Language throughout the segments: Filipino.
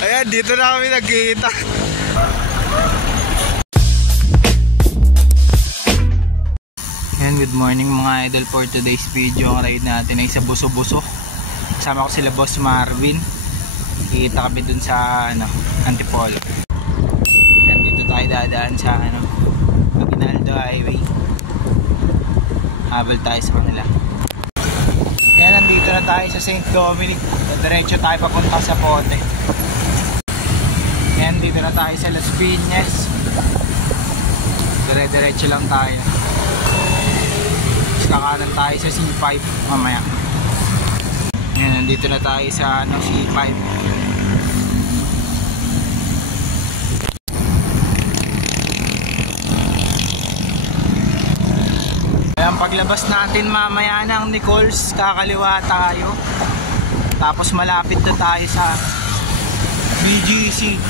Ayan, dito na kami nagkita. Ayan, good morning mga idol. For today's video, ang ride natin ay sa Buso-Buso. Kasama ko sila Boss Marvin. Ikita kami dun sa Antipolo. Ayan, dito tayo dadaan sa Aguinaldo Highway. Habal tayo sa kanila. Ayan, nandito na tayo sa St. Dominic. Diretso tayo papunta sa Pote. Ayan, dito na tayo sa Las Piñas. Dire-diretso lang tayo. Kakanan tayo sa C5 mamaya. Ayan, nandito na tayo sa C5. Ayan, paglabas natin mamaya ng Nichols, kakaliwa tayo. Tapos malapit na tayo sa BGC.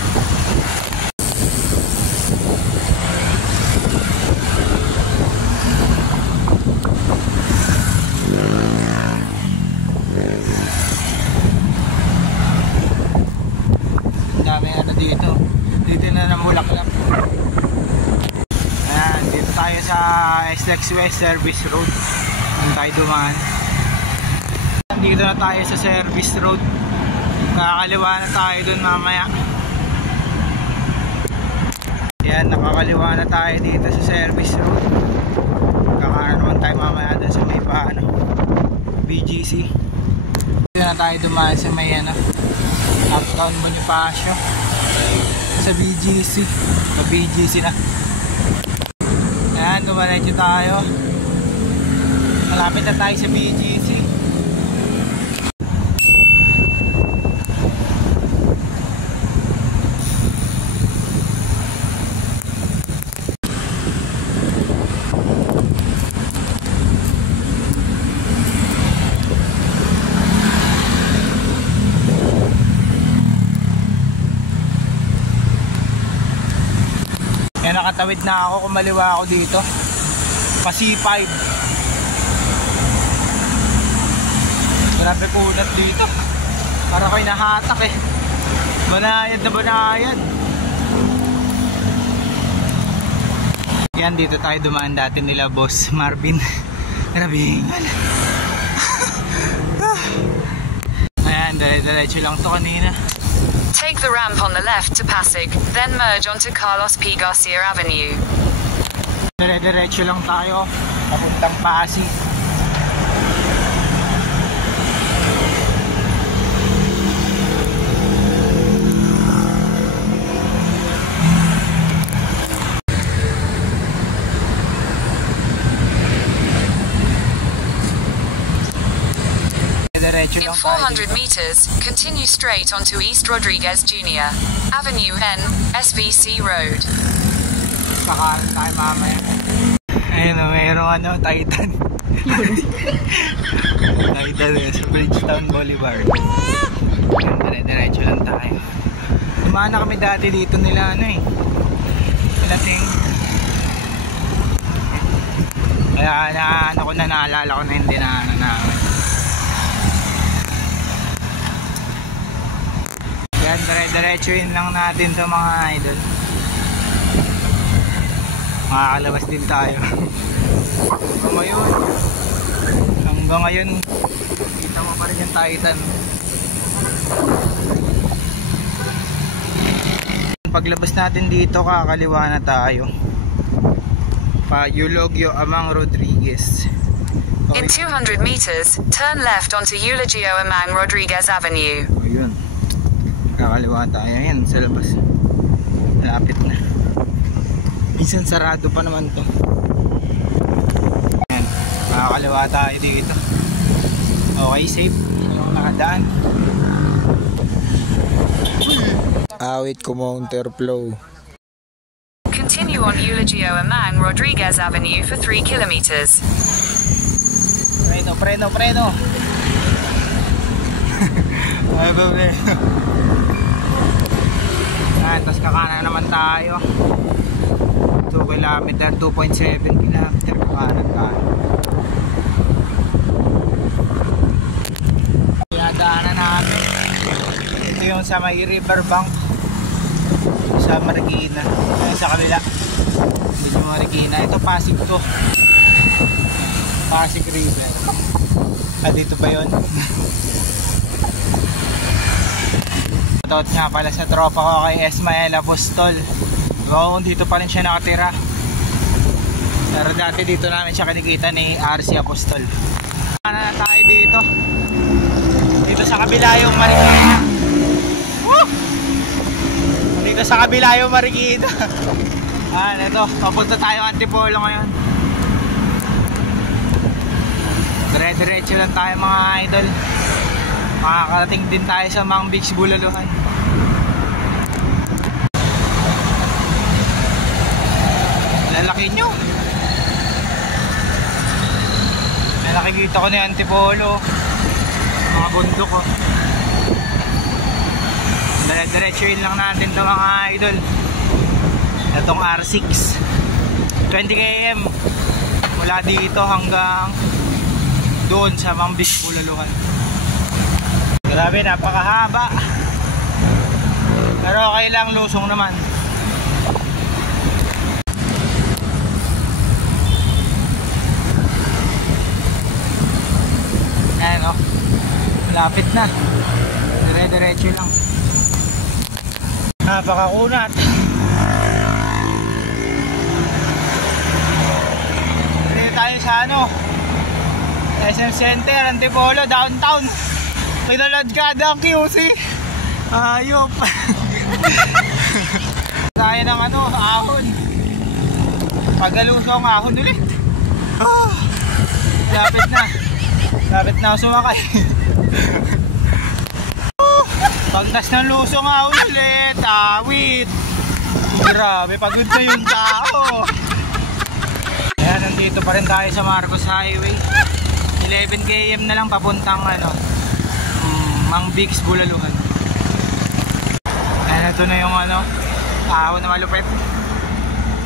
Dito na namulaklap. Ayan, dito tayo sa SLEX West Service Road. Dito tayo dumaan. Dito na tayo sa Service Road. Nakakaliwa na tayo dun mamaya. Ayan, nakakaliwa na tayo dito sa Service Road. Kakaroon naman tayo mamaya dun sa may BGC. Dito na tayo dumaan sa may Uptown Bonifacio. Sa BGC. Sa BGC na. Ayan, dumaretso tayo. Malapit na tayo sa BGC. Nakatawid na ako, kumaliwa ako dito pa C5. Grabe kunat dito, para ko'y nahatak eh. Banayad na banayad. Yan, dito tayo dumaan dati nila Boss Marvin. Grabingan. Ayan, dire-diretso lang to kanina. Take the ramp on the left to Pasig, then merge onto Carlos P. Garcia Avenue. Dire-diretso lang tayo, papuntang Pasig. In 400 meters, continue straight onto East Rodriguez Jr. Avenue N, SVC Road. Sakalan tayo mamaya. Ayun o, mayroong Titan. Titan sa Bridgetown Boulevard. Dire-diretso lang tayo. Dumaan na kami dati dito nila Lating. Kaya naalala ko na hindi namin. Yan, dire-diretsuin lang natin to mga idol. Makakalabas din tayo. Hanggang ngayon kita mo pa rin yung Titan. Paglabas natin dito, kakaliwa na tayo pa Eulogio Amang Rodriguez. In 200 meters, turn left onto Eulogio Amang Rodriguez Avenue. Ayun, kakaliwa tayo. Ayan, sa labas. Malapit na. Minsan sarado pa naman to. Ayan, kakaliwa tayo dito. Okay, safe yung nakadaan. Awit counterflow. Continue on Eulogio Amang Rodriguez Avenue for 3 kilometers. Preno. Ay, babe. Tapos kakanan naman tayo. 2 kilometer, 2.7 kilometer kakanan tayo. Pinadaanan namin. Ito yung sa may riverbank sa Marikina. Sa kabila. Hindi sa Marikina. Ito Pasig to. Pasig River. Dito ba yun? Shoutout nga pala sa tropa ko kay Esmael Apostol. Dito pa rin siya nakatira. Pero dati dito namin siya kinikita ni RC Apostol. Ano na tayo dito? Dito sa kabila yung Marikina. Woo! Dito sa kabila yung Marikina. Ito, papunta tayo Antipolo ngayon. Dire-diretso lang tayo mga idol. Makakarating din tayo sa Mang Beach, Bulaluhan. Lalaki nyo. Nakikita ko na yung Antipolo. Mga bundok ko. Dire-diretsuin lang natin ito mga idol. Itong R6 20 km mula dito hanggang doon sa Mang Beach, Bulaluhan. Grabe, napakahaba. Pero okay lang, lusong naman. Ayan o, malapit na. Dire-diretso lang. Napakakunat. Dito tayo sa SM Center, Antipolo, downtown. Pinalad ka ang QC. Ayop. Tayo ng ahon. Pagalusong ahon ulit. Lapit na. Lapit na sumakay. Pagtas ng lusong ahon ulit. Awit. Grabe, pagod na yung tao. Ayan, nandito pa rin tayo sa Marcos Highway. 11 km na lang papuntang Mang Beach, Bulaluhan. Ayan, ito na yung ahon na malupit.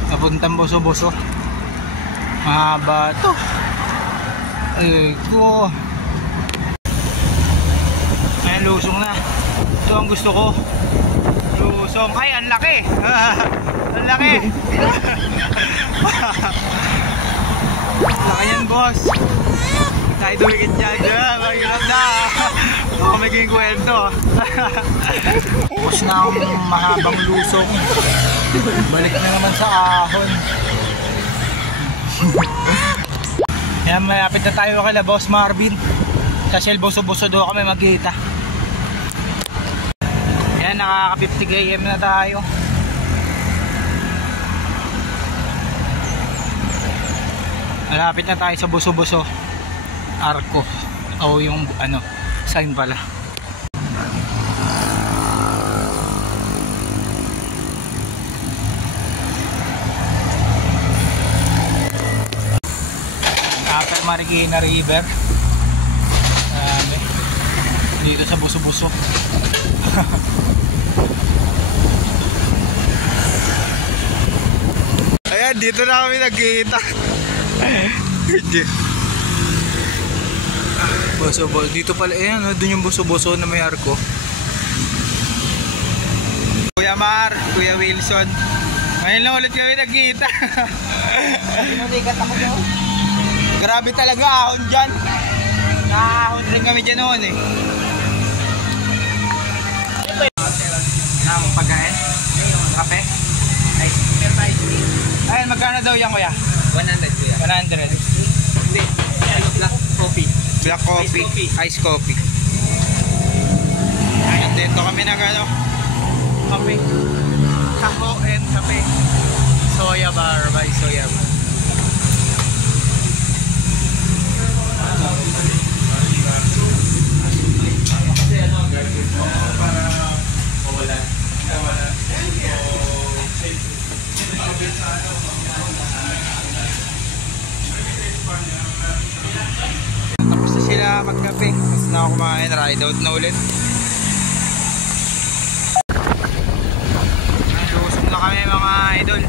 Papuntang Boso-Boso. Mahaba to. Ay ko. Ayan, lusong na. Ito ang gusto ko. Lusong. Ay, ang laki. Ang laki. Laki yan, boss. Tayo dumikit dyan. Mahirap na. Ako magiging kwento. Tapos na akong mahabang lusong. Balik na naman sa ahon. Yan, malapit na tayo kay Boss Marvin. Sa Shell Boso-Boso doon kami magkita. Yan, nakaka 50 km na tayo. Malapit na tayo sa Boso-Boso Arco. O yung sign pala. Upper Marikina River. Dito sa Boso-Boso. Ayan, dito na kami nagkita. Boso-Boso. Dito pala, ayan, doon yung Boso-Boso na may arko. Kuya Mar, Kuya Wilson. Ngayon lang ulit kami nagkita. Pinutikat ako doon. Grabe talaga ahon dyan. Nakahon rin kami dyan noon eh. Ang pagkain? Kape? Ayun, magkano daw yan kuya? 100 kuya. 100. Hindi, black coffee. Black coffee, ice coffee. Ayun, dito kami kape. Kaho and kape. Soya bar by Soya Bar. Tapos na sila magkape. Tapos na ako kumain, ride out na ulit. Lusong na kami mga idol.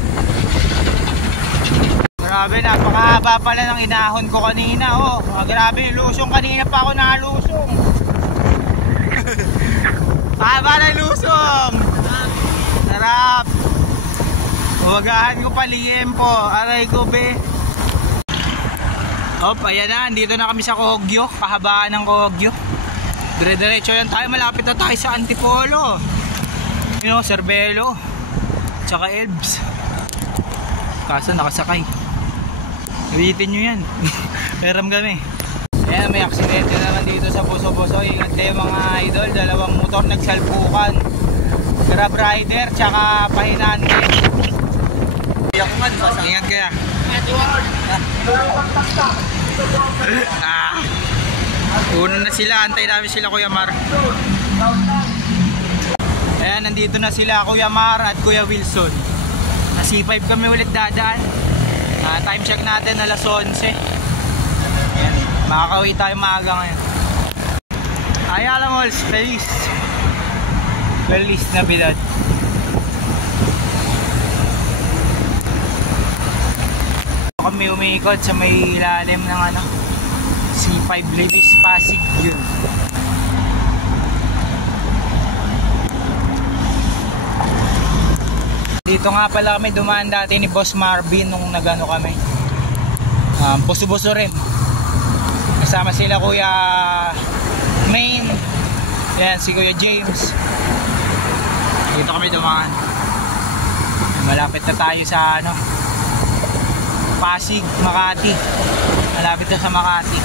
Grabe, napakahaba pala ng inahon ko kanina. Grabe, lusong kanina pa ako nakalusong. Tama na lusong! Sarap! Huwagahan ko pa liempo. Aray ko be. Hop, ayan na. Dito na kami sa Kogyo. Kahabaan ng Kogyo. Dire-diretso lang tayo. Malapit na tayo sa Antipolo. You know, Cervelo. Tsaka Elbs. Kaso nakasakay. Ulitin nyo yan. Meram kami. Ayan, may aksidente naman dito sa Buso-Buso. Ingat kayo mga idol. Dalawang motor nagsalpukan. Grab rider tsaka pahinaan kayo. Ingat kaya. Una na sila. Antay namin sila Kuya Mar. Ayan, nandito na sila Kuya Mar at Kuya Wilson. Na C5 kami ulit dadaan. Time check natin alas 11. Ayan, makakauwi tayo maaga ngayon. Ayala Malls, feliz. Feliz Navidad. Kami umiikot sa may ilalim ng C5 Levis Pasig yun. Dito nga pala kami dumaan dati ni Boss Marvin nung nagano kami. Buso-buso rin. Kasama sila Kuya Main. Yan si Kuya James. Dito kami dumaan. Malapit na tayo sa Pasig, Makati. Malapit na sa Makati.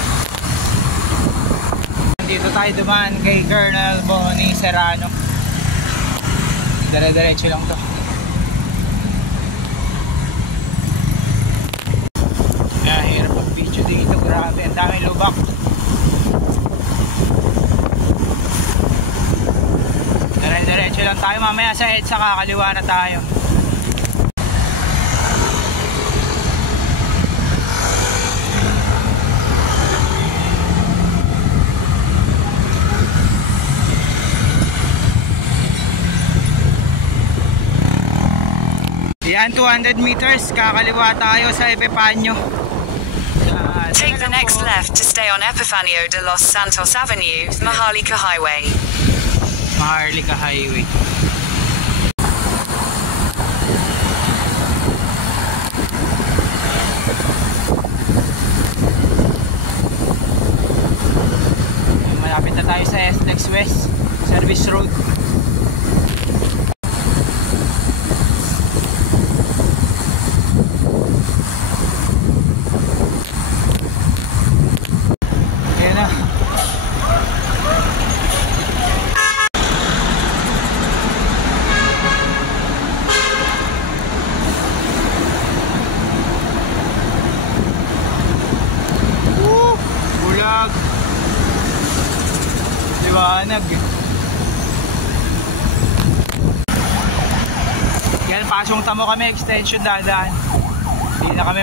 Dito tayo dumaan kay Colonel Bonnie Serrano. Dire-diretso lang to. Hirap ang video dito. Grabe, ang daming lubak. Dire-diretso lang tayo. Mamaya sa EDSA kakaliwa na tayo. Yan, 200 meters, kakaliwa tayo sa Epifanio. Take the next left to stay on Epifanio de los Santos Avenue, Maharlika Highway. Maharlika Highway. Malapit na tayo sa SLEX West Service Road. Liwanag. Yan, pasong tamo kami, extension dadaan. Hindi na kami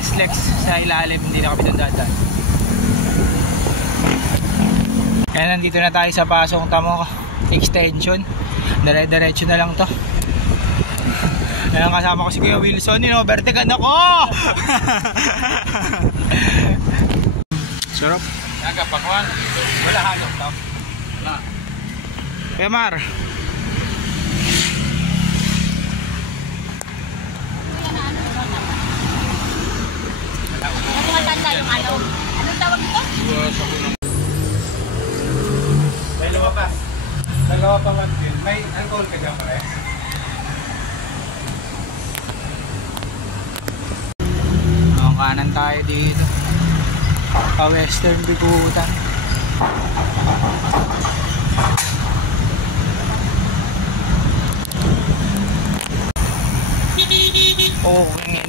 SLEX sa ilalim, hindi na kami doon dadaan. Kaya nandito na tayo sa pasong tamo extension. Dire-diretso na lang to. Ayan, kasama ko si Kuya Wilson. Vertigan ako! Sarap. Nagapakwan. Wala halong tam. Wala. Kuya Mar. Matanda yung anong tawag ito? May lumabas. Dalawa pa nga din. May alcohol ka dyan pare. Kanan tayo dito. Western Bigutan. Okay.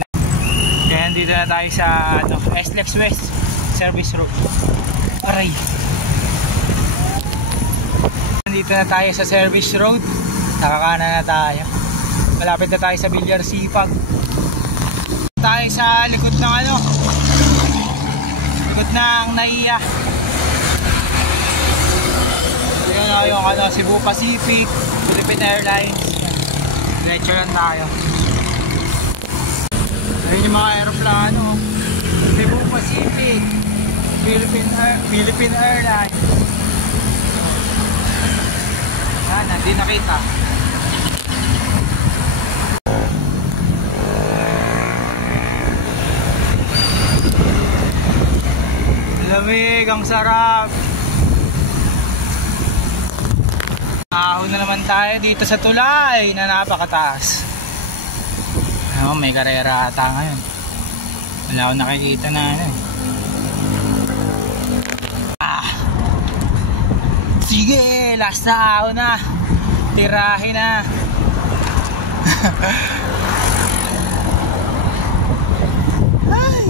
Kaya dito na tayo sa SLEX West Service Road. Aray. Dito na tayo sa Service Road. Nakakanan na tayo. Malapit na tayo sa Villar Sipag. Tayo sa likod ng likod ng NAIA. Ayan yung Cebu Pacific, Philippine Airlines. Diretso lang tayo. Ayun yung mga aeroplano. Cebu Pacific, Philippine Airlines. Hindi nakita. Lamig, ang sarap. Ahon na naman tayo dito sa tulay na napakataas. Oh, may karera ata ngayon. Wala akong nakikita na ano. Sige, last na ahon na. Tirahin na. Ay,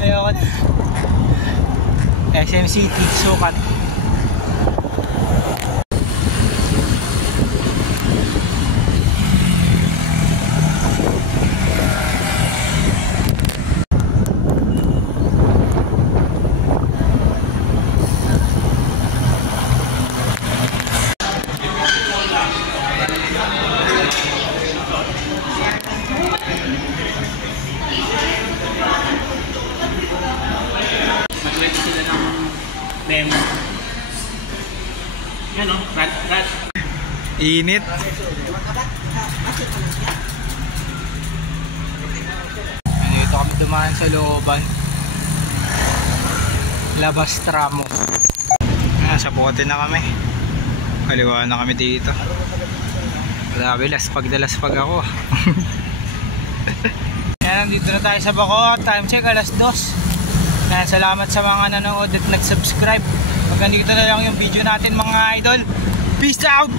ayoko na. SM City, sukat. Mag-ready sila ng demo. Yan o, rat. Init. Dito kami dumaan sa looban. Labas tramo. Sa bote na kami. Kaliwa na kami dito. Grabe, laspag ako. Yan, nandito na tayo sa Bacoor. Time check, alas 2. Yan, salamat sa mga nanonood at nag-subscribe. Pag nandito na lang yung video natin mga idol. Peace out!